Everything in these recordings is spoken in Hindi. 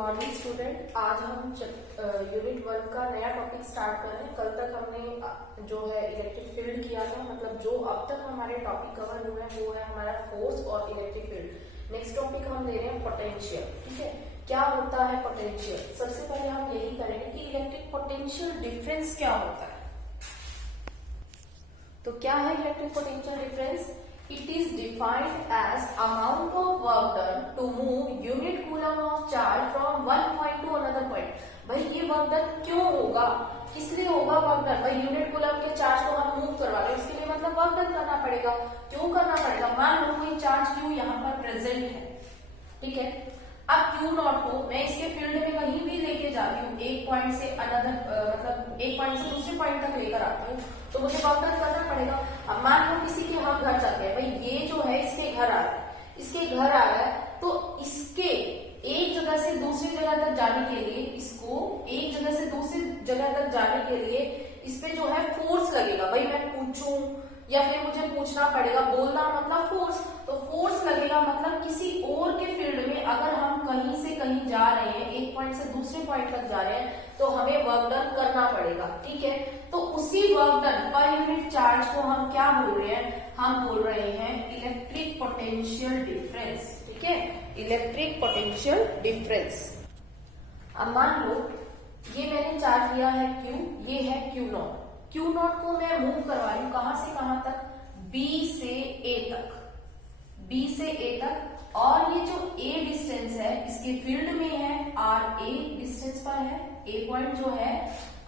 मॉर्निंग स्टूडेंट, आज हम यूनिट 1 का नया टॉपिक स्टार्ट कर रहे हैं। कल तक हमने जो है इलेक्ट्रिक फील्ड किया था, मतलब जो अब तक हमारे टॉपिक कवर हुए हैं वो है हमारा फोर्स और इलेक्ट्रिक फील्ड। नेक्स्ट टॉपिक हम ले रहे हैं पोटेंशियल। ठीक है, क्या होता है पोटेंशियल? सबसे पहले हम यही करेंगे कि इलेक्ट्रिक पोटेंशियल डिफरेंस क्या होता है। तो क्या है electric potential difference? It is defined as amount of work done to move unit coulomb of charge from one point to another point। भाई ये वर्क डन क्यों होगा, किस लिए होगा वर्क डन? भाई यूनिट कूलम के चार्ज को हम मूव करवा रहे हैं, इसके लिए मतलब वर्क डन करना पड़ेगा। क्यों करना पड़ेगा? मान लो कोई चार्ज Q यहाँ पर प्रेजेंट है, ठीक है। अब Q नॉट को मैं इसके फील्ड में कहीं भी लेके जाती हूँ, एक पॉइंट से अनदर मतलब एक पॉइंट से दूसरे पॉइंट तक लेकर आती हूँ, तो मुझे वर्क डन करना पड़ेगा। अब मान लो किसी के हम घर जाते हैं, भाई ये जो है इसके घर आ रहा है, इसके घर आ रहा है, तो इसके एक जगह से दूसरी जगह तक जाने के लिए, इसको एक जगह से दूसरी जगह तक जाने के लिए इस पे जो है फोर्स लगेगा। भाई मैं पूछूं या फिर मुझे पूछना पड़ेगा, बोलना मतलब फोर्स, तो फोर्स लगेगा मतलब किसी और के फील्ड में अगर हम कहीं से कहीं जा रहे हैं, एक पॉइंट से दूसरे पॉइंट तक जा रहे हैं, तो हमें वर्क डन करना पड़ेगा। ठीक है, तो उसी वर्क डन पर यूनिट चार्ज को हम क्या बोल रहे हैं? हम बोल रहे हैं इलेक्ट्रिक पोटेंशियल डिफरेंस। ठीक है, इलेक्ट्रिक पोटेंशियल डिफरेंस। अब मान लो ये मैंने चार्ज लिया है Q, ये है Q नॉट। Q नॉट को मैं मूव करवा रही हूं कहां से कहां तक? B से A तक, B से A तक। और ये जो A डिस्टेंस है इसके फील्ड में है, RA डिस्टेंस पर है, A पॉइंट जो है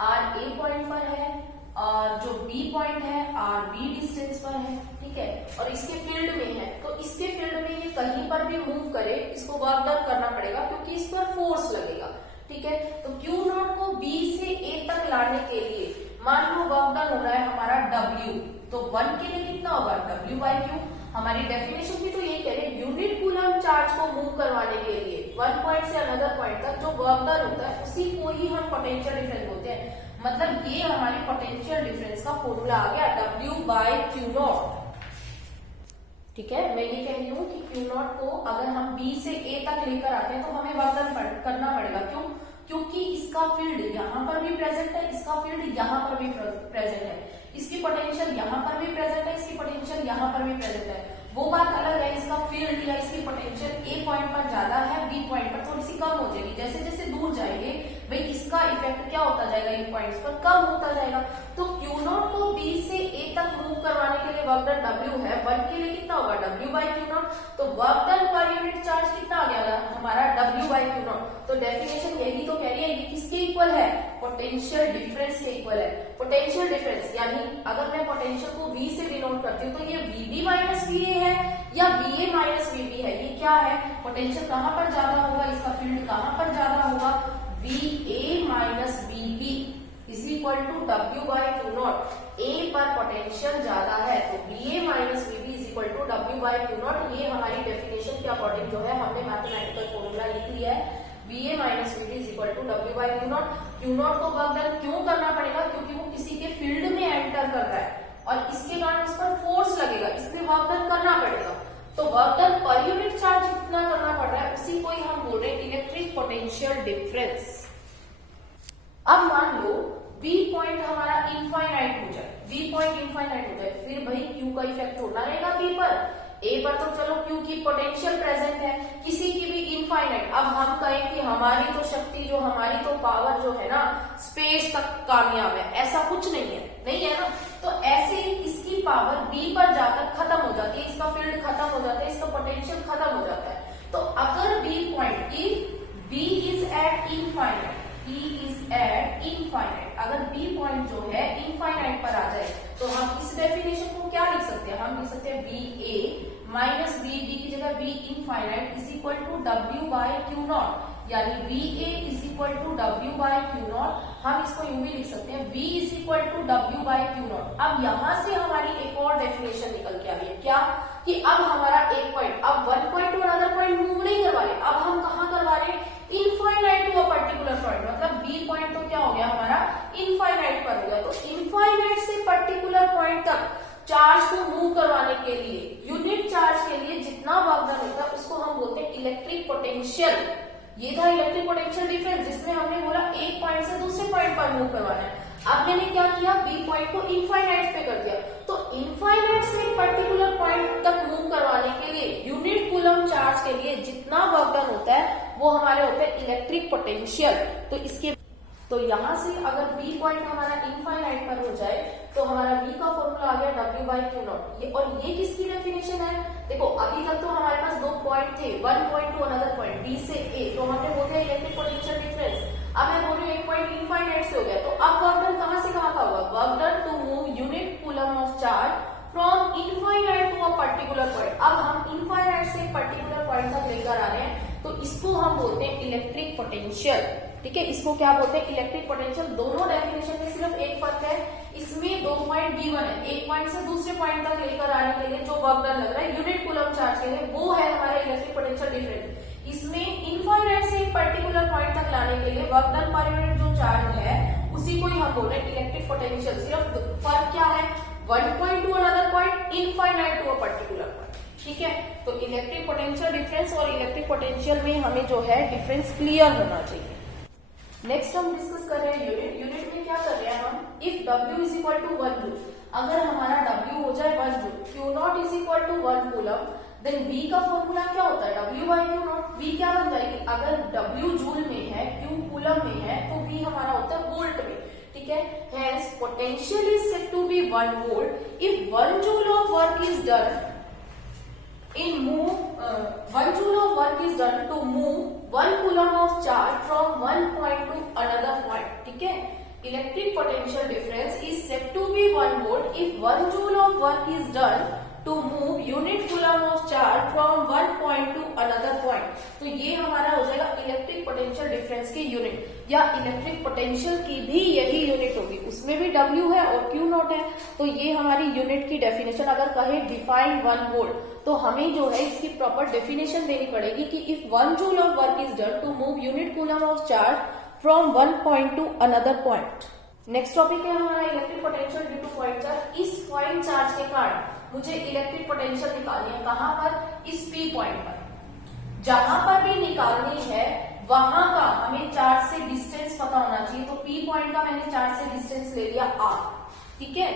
RA पॉइंट पर है, और जो B पॉइंट है RB डिस्टेंस पर है। ठीक है, और इसके फील्ड में है, तो इसके फील्ड में ये कहीं पर भी मूव करे, इसको वर्क डन करना पड़ेगा क्योंकि इस पर फोर्स लगेगा। ठीक है, तो Q नॉट को B से A तक लाने के लिए मान लो वर्क डन हो रहा है हमारा W, तो 1 के लिए कितना होगा? W by Q। हमारी डेफिनेशन भी तो यही कह रहे हैं, यूनिट कूलम चार्ज को मूव करवाने के लिए वन पॉइंट से अनदर पॉइंट तक जो वर्क डन होता है उसी को ही हम पोटेंशियल डिफरेंस बोलते हैं। मतलब ये हमारी पोटेंशियल डिफरेंस का फॉर्मूला आ गया, W बाई Q नॉट। ठीक है, मैं ये कह रही हूँ कि Q नॉट को अगर हम B से A तक लेकर आते हैं तो हमें वर्क डन करना पड़ेगा। क्यों? क्योंकि इसका फील्ड यहाँ पर भी प्रेजेंट है, इसका फील्ड यहाँ पर भी प्रेजेंट है, इसकी पोटेंशियल यहाँ पर भी प्रेजेंट है, इसकी पोटेंशियल यहाँ पर भी प्रेजेंट है। वो बात अलग है, इसका फील्ड या इसकी पोटेंशियल A पॉइंट पर ज्यादा है, B पॉइंट पर थोड़ी सी कम हो जाएगी। जैसे जैसे दूर जाएंगे भाई इसका इफेक्ट क्या होता जाएगा, इन पॉइंट्स पर कम होता जाएगा। तो Q नॉट को B से A तक मूव करवाने के लिए वर्क डन W है, 1 के लिए कितना होगा? W by Q naught. तो वर्क डन पर यूनिट चार्ज कितना आ गया हमारा? W by Q naught. तो डेफिनेशन यही तो कह रही है, ये किसके इक्वल है? पोटेंशियल डिफरेंस के इक्वल है। पोटेंशियल डिफरेंस यानी अगर मैं पोटेंशियल को V से डिनोट करती हूँ तो ये VB माइनस VA है या VA माइनस VB है। ये क्या है? पोटेंशियल कहां पर ज्यादा होगा, इसका फील्ड कहां पर ज्यादा होगा? VA minus VB is equal to W by Q naught. A पर पोटेंशियल ज्यादा है तो VA minus VB is equal to W by Q naught. ये हमारी डेफिनेशन के अकॉर्डिंग जो है हमने मैथमेटिकल फॉर्मूला लिख लिया है, VA minus VB is equal to W by Q naught. Q naught को वर्क डन क्यों करना पड़ेगा? क्योंकि वो किसी के फील्ड में एंटर कर रहा है और इसके कारण इस पर फोर्स लगेगा, इसलिए वर्क डन करना पड़ेगा। तो वर्क डन पर यूनिट चार्ज कितना करना पड़ रहा है उसी को ही हम बोल रहे हैं इलेक्ट्रिक पोटेंशियल डिफरेंस। अब मान लो B पॉइंट हमारा इनफाइनाइट हो जाए, B पॉइंट इनफाइनाइट हो जाए, फिर भाई Q का इफेक्ट होना रहेगा B पर। A पर तो चलो Q की पोटेंशियल प्रेजेंट है, किसी की भी इनफाइनाइट। अब हम कहें कि हमारी तो शक्ति जो हमारी तो पावर जो है ना स्पेस तक कामयाब है, ऐसा कुछ नहीं है, नहीं है ना। तो ऐसे ही इसकी पावर B पर जाकर खत्म हो जाती है, इसका फील्ड खत्म हो जाता है, इसका पोटेंशियल खत्म हो जाता है। तो अगर B point if B is eight infinite, E is eight infinite, अगर B पॉइंट जो है इनफाइनाइट पर आ जाए तो हम इस डेफिनेशन को क्या लिख सकते हैं? हम लिख सकते हैं VA माइनस VB की जगह V infinite is equal to W by Q naught, यानी VA is equal to W by Q naught. हम इसको यूं भी लिख सकते हैं V is equal to W by Q naught. अब यहां से हमारी एक और डेफिनेशन निकल के आ रही है, क्या? कि अब हमारा एक पॉइंट, अब 1 point to another point move नहीं करवा रहे, अब हम कहां करवा रहे? Infinite to a particular point. मतलब B पॉइंट तो क्या हो गया हमारा? इनफाइनाइट पर हो गया। तो इनफाइनाइट से पर्टिकुलर पॉइंट तक चार्ज को मूव करवाने के लिए, यूनिट चार्ज के लिए जितना वर्क डन होता है उसको हम बोलते हैं इलेक्ट्रिक पोटेंशियल। ये था इलेक्ट्रिक पोटेंशियल डिफरेंस जिसमें हमने बोला एक पॉइंट से दूसरे पॉइंट पर मूव करवाना है। अब मैंने क्या किया, बी पॉइंट को इनफाइनाइट पे कर दिया। तो इनफाइनाइट से एक पर्टिकुलर पॉइंट तक मूव करवाने के लिए यूनिट कूलम चार्ज के लिए जितना वर्क डन होता है वो हमारे होते हैं इलेक्ट्रिक पोटेंशियल। तो यहाँ से अगर बी पॉइंट हमारा इनफाइनाइट पर हो जाए तो हमारा बी का फॉर्मूला आ गया W बाई क्यू नॉट। ये और ये किसकी डेफिनेशन है, देखो अभी तक तो हमारे पास दो पॉइंट थे, one point to another point, B से ए, तो हमने बोल दिया इलेक्ट्रिक पोटेंशियल डिफरेंस। अब मैं बोल रही हूँ एक पॉइंट इनफाइनाइट से हो गया, तो अब वर्क डन कहाँ से कहाँ का होगा, work done to move unit coulomb of charge from infinite to a particular point. अब हम इनफाइनाइट से एक पर्टिकुलर पॉइंट तक लेकर आ रहे हैं, तो इसको हम बोलते हैं इलेक्ट्रिक पोटेंशियल। ठीक है, इसको क्या बोलते हैं, इलेक्ट्रिक पोटेंशियल। दोनों डेफिनेशन में सिर्फ एक फर्क है, इसमें दो पॉइंट B1 है, एक पॉइंट से दूसरे पॉइंट तक लेकर आने के लिए जो वर्क डन लग रहा है यूनिट कूलम चार्ज के लिए, वो है हमारा इलेक्ट्रिक पोटेंशियल डिफरेंस। इसमें इनफाइनाइट से एक पर्टिकुलर पॉइंट तक लाने के लिए वर्क डन पर यूनिट जो चार्ज है उसी को ही हम बोल रहे हैं इलेक्ट्रिक पोटेंशियल। सिर्फ फर्क क्या है, one point to another point, infinite to a particular point. ठीक है, तो इलेक्ट्रिक पोटेंशियल डिफरेंस और इलेक्ट्रिक पोटेंशियल में हमें जो है डिफरेंस क्लियर होना चाहिए। नेक्स्ट हम डिस्कस कर रहे हैं यूनिट। यूनिट में क्या कर रहे हैं हम, if W is equal to 1 joule, अगर हमारा W हो जाए 1 joule, Q naught is equal to 1 coulomb, then V का फॉर्मूला क्या होता है, W by Q naught. V क्या बन जाएगी, अगर W जूल में है, Q कूलम में है, तो V हमारा होता है वोल्ट में। ठीक है, hence potential is said to be 1 volt if 1 joule of work is done in move 1 joule of work is done to move 1 coulomb of charge from one point to another point. ठीक है, electric potential difference is said to be 1 volt if 1 joule of work is done to move unit coulomb of charge from one point to another point. तो ये हमारा हो जाएगा इलेक्ट्रिक पोटेंशियल डिफरेंस की यूनिट, या इलेक्ट्रिक पोटेंशियल की भी यही यूनिट होगी, उसमें भी W है और Q नॉट है। तो ये हमारी यूनिट की डेफिनेशन, अगर कहे डिफाइंड 1 वोल्ट, तो हमें जो है इसकी प्रॉपर डेफिनेशन देनी पड़ेगी कि if 1 joule of work is done to move unit coulomb of charge from one point to another point. Next topic है हमारा electric potential due to point charge. इस पॉइंट चार्ज के कारण मुझे इलेक्ट्रिक पोटेंशियल निकालनी है, कहां पर, इस P पॉइंट पर। जहां पर भी निकालनी है वहां का हमें चार्ज से डिस्टेंस पता होना चाहिए। तो P पॉइंट का मैंने चार्ज से डिस्टेंस ले लिया R। ठीक है,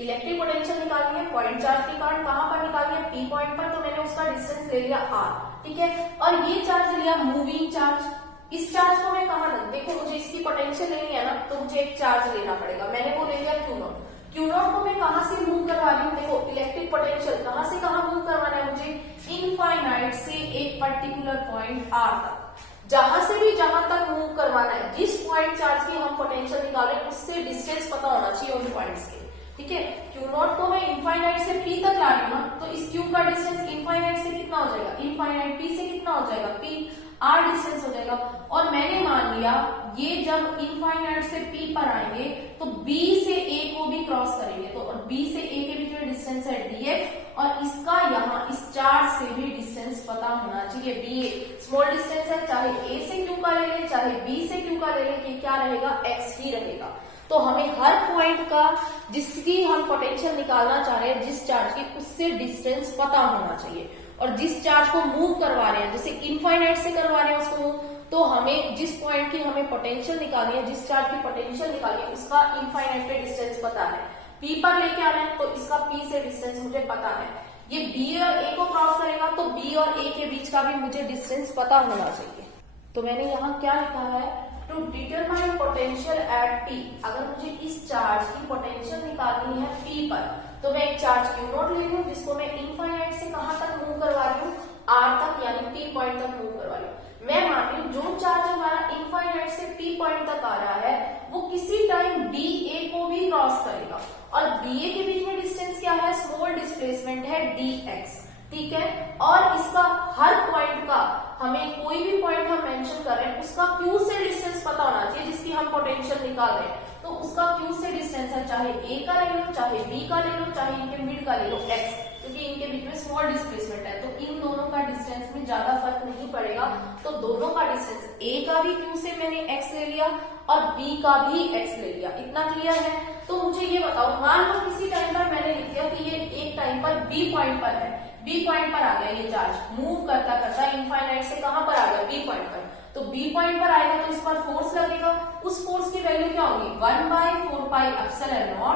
इलेक्ट्रिक पोटेंशियल निकालनी है पॉइंट चार्ज के कारण, कहां पर निकालनी है, P पॉइंट पर, तो मैंने उसका डिस्टेंस ले लिया R। ठीक है, और ये चार्ज लिया मूविंग चार्ज। इस चार्ज को मैं कहां रख, देखो मुझे इसकी पोटेंशियल लेनी है ना, तो मुझे एक चार्ज लेना पड़ेगा, मैंने वो ले लिया Q नॉट। Q नॉट को मैं कहां से मूव करवा रही हूँ, देखो इलेक्ट्रिक पोटेंशियल कहां से कहां मूव करवाना है मुझे, इनफाइनाइट से एक पर्टिकुलर पॉइंट R तक। जहां से भी जहां तक मूव करवाना है, जिस पॉइंट चार्ज की हम पोटेंशियल निकाल रहे हैं उससे डिस्टेंस पता होना चाहिए उन पॉइंट्स के। ठीक है, Q नॉट को मैं इनफाइनाइट से P तक ला रही हूँ ना, तो इस Q का डिस्टेंस इनफाइनाइट से कितना हो जाएगा, इनफाइनाइट P से कितना हो जाएगा, P R डिस्टेंस हो जाएगा। और मैंने मान लिया ये जब इनफाइनाइट से P पर आएंगे तो B से A को भी क्रॉस करेंगे, तो और B से A के बीच में डिस्टेंस है dx, और इसका यहाँ इस चार्ज से भी डिस्टेंस पता होना चाहिए, BA स्मॉल डिस्टेंस है, चाहे A से Q का ले ले चाहे B से Q का ले ले, ये क्या रहेगा, x ही रहेगा। तो हमें हर पॉइंट का जिसकी हम पोटेंशियल निकालना चाह रहे हैं, जिस चार्ज की, उससे डिस्टेंस पता होना चाहिए। और जिस चार्ज को मूव करवा रहे हैं, जैसे इनफाइनाइट से करवा रहे हैं उसको मूव, तो हमें जिस पॉइंट की हमें पोटेंशियल निकालनी है, जिस चार्ज की पोटेंशियल निकालनी है, उसका इनफाइनाइट पे डिस्टेंस पता है। P पर लेके आना है तो इसका P से डिस्टेंस मुझे पता है। ये B और A को क्रॉस करेगा तो B और A के बीच का भी मुझे डिस्टेंस पता होना चाहिए। तो मैंने यहाँ क्या लिखा है, to determine potential at P। अगर मुझे इस चार्ज की पोटेंशियल निकालनी है P पर, तो मैं एक चार्ज Q नॉट ले रही हूँ जिसको मैं इनफाइनाइट से कहां तक मूव करवा रही हूँ, R तक, यानी P पॉइंट तक मूव करवा रही हूँ। मैं मान रही हूँ जो चार्ज हमारा इनफाइनाइट से P पॉइंट तक आ रहा है वो किसी टाइम BA को भी क्रॉस करेगा, और BA के बीच में डिस्टेंस क्या है, स्मॉल डिस्प्लेसमेंट है dx। ठीक है, और इसका हर पॉइंट का हमें कोई भी पॉइंट हम मेंशन कर रहे हैं उसका Q से डिस्टेंस पता होना चाहिए, जिसकी हम पोटेंशियल निकाल रहे हैं। तो उसका Q से डिस्टेंस है, चाहे A का ले लो, चाहे B का ले लो, चाहे इनके मिड का ले लो x, क्योंकि इनके बीच में स्मॉल डिस्प्लेसमेंट है, तो इन दोनों का डिस्टेंस में ज्यादा फर्क नहीं पड़ेगा। तो दोनों का डिस्टेंस, A का भी Q से मैंने x ले लिया और B का भी x ले लिया। इतना क्लियर है? तो मुझे ये बताओ, मान लो किसी टाइम पर मैंने लिख दिया कि ये एक टाइम पर B पॉइंट पर है, B पॉइंट पर आ गया ये चार्ज मूव करता करता इनफाइनाइट से कहां पर आ गया, B पॉइंट पर। बी पॉइंट पर आएगा तो इस पर फोर्स लगेगा, उस फोर्स की वैल्यू क्या होगी 1/4πε0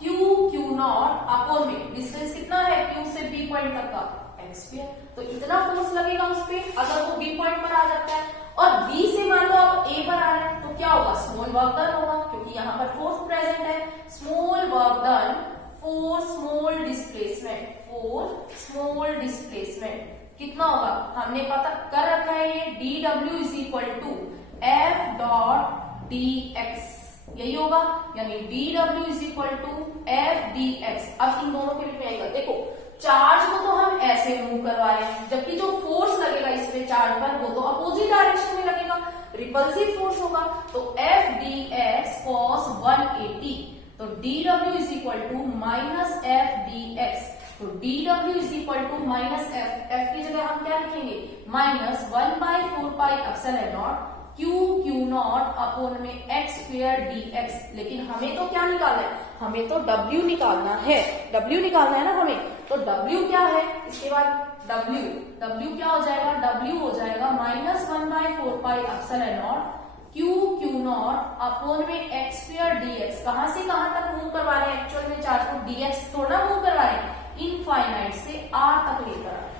क्यू नॉट अपॉन में डिस्टेंस कितना है क्यू से बी पॉइंट तक का x स्क्वायर। तो इतना फोर्स लगेगा उस पे अगर वो बी पॉइंट पर आ जाता है, और बी से मान लो आप ए पर आ रहे हैं तो क्या होगा स्मॉल वर्क डन होगा, क्योंकि यहाँ पर फोर्स प्रेजेंट है। Small work done for small displacement कितना होगा हमने पता कर रखा है, ये dw is equal to F dot D X, यही होगा, यानी dw is equal to F D X. अब इन दोनों के बीच में आएगा, देखो चार्ज को तो हम ऐसे मूव करवा रहे हैं, जबकि जो फोर्स लगेगा इसमें चार्ज पर वो तो अपोजिट डायरेक्शन में लगेगा, रिपल्सिव फोर्स होगा। तो एफ डी एक्स कॉस 180, तो dw is equal to minus F D X. तो dw is equal to minus F की जगह हम क्या लिखेंगे माइनस 1/4πε0 क्यू नॉट अपॉन में x स्क्वायर dx। लेकिन हमें तो क्या निकालना है, हमें तो w निकालना है ना हमें, तो w क्या है, इसके बाद w क्या हो जाएगा, w हो जाएगा माइनस 1/4πε0 क्यू नॉट अपॉन में x स्क्वायर dx। कहां से कहां तक मूव करवा रहे हैं एक्चुअल में चार्ज को, dx थोड़ा मूव करवा रहे हैं, इनफाइनाइट से r तक लेकर आ रहे हैं,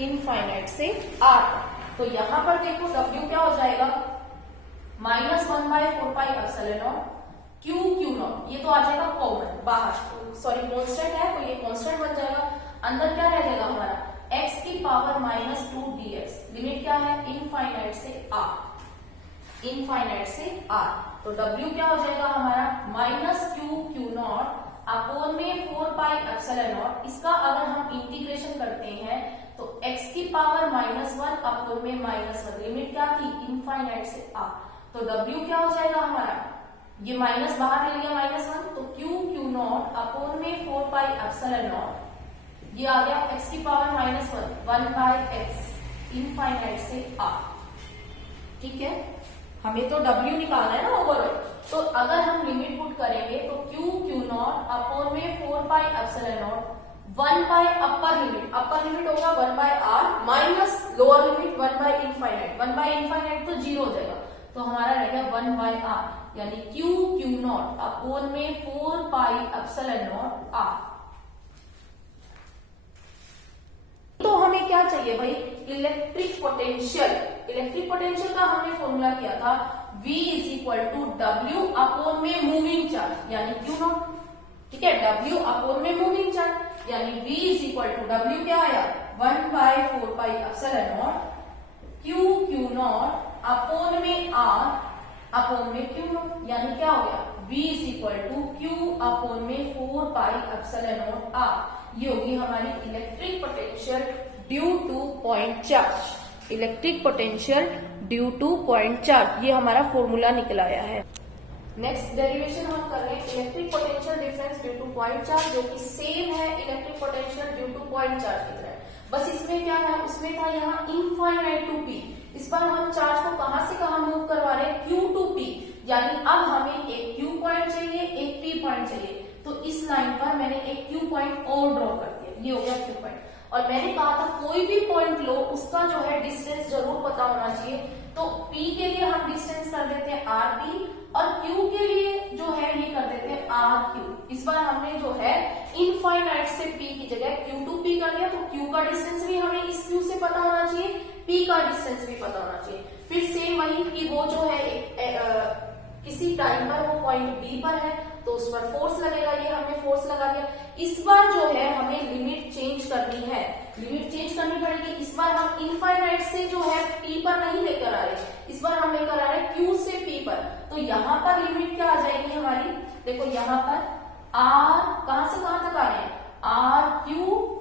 इनफाइनाइट से r तक। तो यहां पर देखो w क्या हो जाएगा माइनस 1/4πε0 क्यू नॉट, ये तो आ जाएगा कॉमन बाहर, सॉरी कांस्टेंट है तो ये कांस्टेंट बन जाएगा, अंदर क्या रह जाएगा हमारा x की पावर माइनस 2 dx। लिमिट क्या है इनफाइनाइट से r, इनफाइनाइट से r। तो w क्या हो जाएगा हमारा माइनस क्यू नॉट अपॉन में 4πε0। इसका अगर हम इंटीग्रेशन करते हैं तो x की पावर -1 अपॉन में -1, लिमिट क्या थी इनफाइनाइट से r। तो w क्या हो जाएगा हमारा, ये माइनस बाहर ले लिया -1, तो क्यू नॉट अपॉन में 4πε0, ये आ गया x की पावर -1 इनफाइनाइट से r। ठीक है, हमें तो w निकालना है ना ओवरऑल, तो अगर हम लिमिट पुट करेंगे तो क्यू नॉट अपॉन में 4πε0 अपर लिमिट होगा 1/r माइनस लोअर लिमिट 1/इनफाइनाइट, 1/इनफाइनाइट तो 0 हो जाएगा, तो हमारा रहेगा 1/r, यानी क्यू नॉट अपॉन में 4πε0 r। तो हमें क्या चाहिए भाई इलेक्ट्रिक पोटेंशियल का हमने फॉर्मूला किया था V is equal to W upon में मूविंग चार्ज यानी क्यू नॉट। ठीक है, W अपॉन में मूविंग चार्ज यानी V is equal to W क्या आया 1/4πε0 क्यू नॉट अपॉन में R अपॉन में क्यू नॉट, यानी क्या हो गया V is equal to Q upon में 4πε0 R। ये होगी हमारी electric potential due to point charge, electric potential due to point charge, ये हमारा फॉर्मूला निकल आया है। नेक्स्ट डेरिवेशन हम कर रहे हैं electric potential difference due to point charge, जो कि सेम है electric potential due to point charge की तरह, बस इसमें क्या है, उसमें था यहाँ इनफाइनाइट टू पी, इस बार हम चार्ज को कहां से कहां मूव करवा रहे हैं क्यू टू पी, यानी अब हमें एक क्यू पॉइंट चाहिए एक पी पॉइंट चाहिए। तो इस लाइन पर मैंने एक क्यू पॉइंट और ड्रॉ कर दिया, ये हो गया क्यू पॉइंट, और मैंने कहा था कोई भी पॉइंट लो उसका जो है डिस्टेंस जरूर पता होना चाहिए। तो P के लिए हम डिस्टेंस कर देते हैं RP और Q के लिए जो है ये कर देते हैं RQ। इस बार हमने जो है इनफाइनाइट से P की जगह Q टू P कर दिया, तो Q का डिस्टेंस भी हमें इस Q से पता होना चाहिए, P का डिस्टेंस भी पता होना चाहिए। फिर सेम वही कि वो जो है किसी टाइम पर वो पॉइंट B पर है तो उस पर फोर्स लगेगा, ये हमने फोर्स लगा दिया। इस बार जो है हमें लिमिट चेंज करनी है, लिमिट चेंज करनी पड़ेगी। इस बार हम इनफाइनाइट से जो है P पर नहीं लेकर आ रहे, इस बार हम लेकर आ रहे हैं Q से P पर। तो यहाँ पर लिमिट क्या आ जाएगी हमारी, देखो यहाँ पर R कहां से कहां तक आ रहे हैं RQ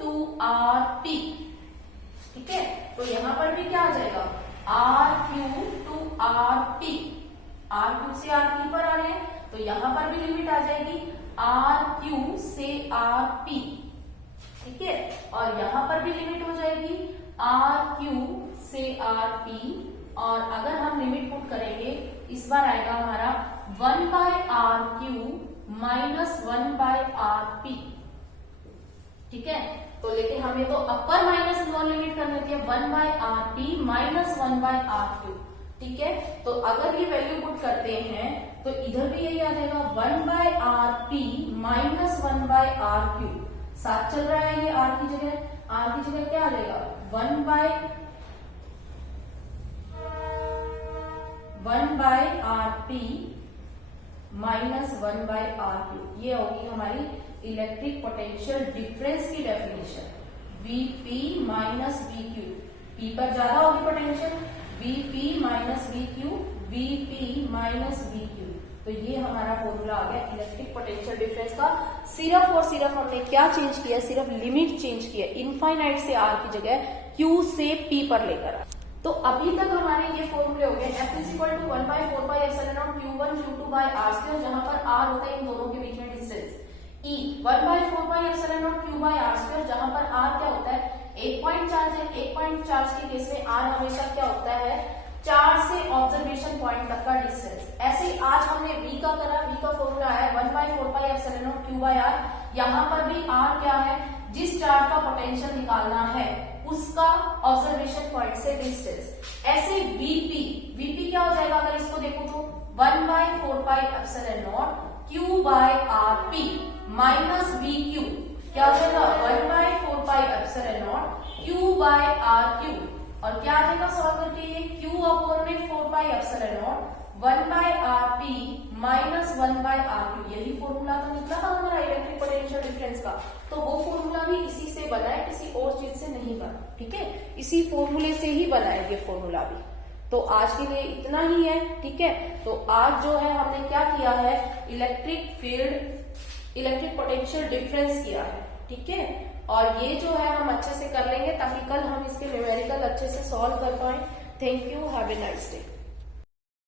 टू RP। ठीक है, तो यहाँ पर भी क्या आ जाएगा RQ टू RP, RQ से RP पर आ रहे हैं तो यहाँ पर भी लिमिट आ जाएगी RQ से RP। ठीक है, और यहाँ पर भी लिमिट हो जाएगी RQ से RP, और अगर हम लिमिट पुट करेंगे इस बार आएगा हमारा 1/RQ माइनस 1/RP। ठीक है, तो लेकिन हमें तो अपर माइनस लोअर लिमिट करनी थी 1/RP माइनस 1/RQ। ठीक है। तो अगर ये वैल्यू पुट करते हैं तो इधर भी यही आ जाएगा 1/rp माइनस 1/rq। साथ चल रहा है ये r की जगह क्या आ जाएगा 1/rp माइनस 1/rq। ये होगी हमारी इलेक्ट्रिक पोटेंशियल डिफरेंस की definition. Vp minus VQ, P पर ज्यादा होगी potential, Vp minus VQ, Vp minus VQ। तो ये हमारा फॉर्मूला आ गया इलेक्ट्रिक पोटेंशियल डिफरेंस का। सिर्फ और सिर्फ हमने क्या चेंज किया, सिर्फ लिमिट चेंज किया, इनफाइनाइट से r की जगह Q से P पर लेकर। तो अभी तक हमारे ये फॉर्मूले हो गए F is equal to 1/4πε0 Q1 Q2 by r², जहां पर r होता है इन दोनों के बीच में distance. E 1/4πε0 Q bye r², जहां पर r क्या होता है एक पॉइंट चार्ज है। एक पॉइंट चार्ज के केस में r हमेशा क्या होता है चार्ज से ऑब्जर्वेशन पॉइंट तक का डिस्टेंस। ऐसे ही आज हमने v का करा, v का फॉर्मूला है 1/4πε0 Q बाय r। यहाँ पर भी r क्या है, जिस चार्ज का पोटेंशियल निकालना है उसका ऑब्जर्वेशन पॉइंट से डिस्टेंस। ऐसे vp क्या हो जाएगा अगर इसको देखो तो 1/4πε0 Q by rp minus VQ क्या हो जाएगा 1/4πε0 Q बाय rq। और क्या आ जाएगा सॉल्व करके ये Q अपॉन में 4πε0 1/rp माइनस 1/rq। यही फॉर्मूला तो निकला था हमारा इलेक्ट्रिक पोटेंशियल डिफरेंस का। तो वो फॉर्मूला भी इसी से बना है, किसी और चीज से नहीं बना, ठीक है। इसी फॉर्मूले से ही बना है ये फॉर्मूला भी। तो आज के लिए इतना ही है, ठीक है। तो आज जो है हमने क्या किया है, electric field electric potential difference किया है, ठीक है। और ये जो है हम अच्छे से कर लेंगे ताकि कल हम इसके न्यूमेरिकल अच्छे से सॉल्व कर पाए। Thank you, have a nice day.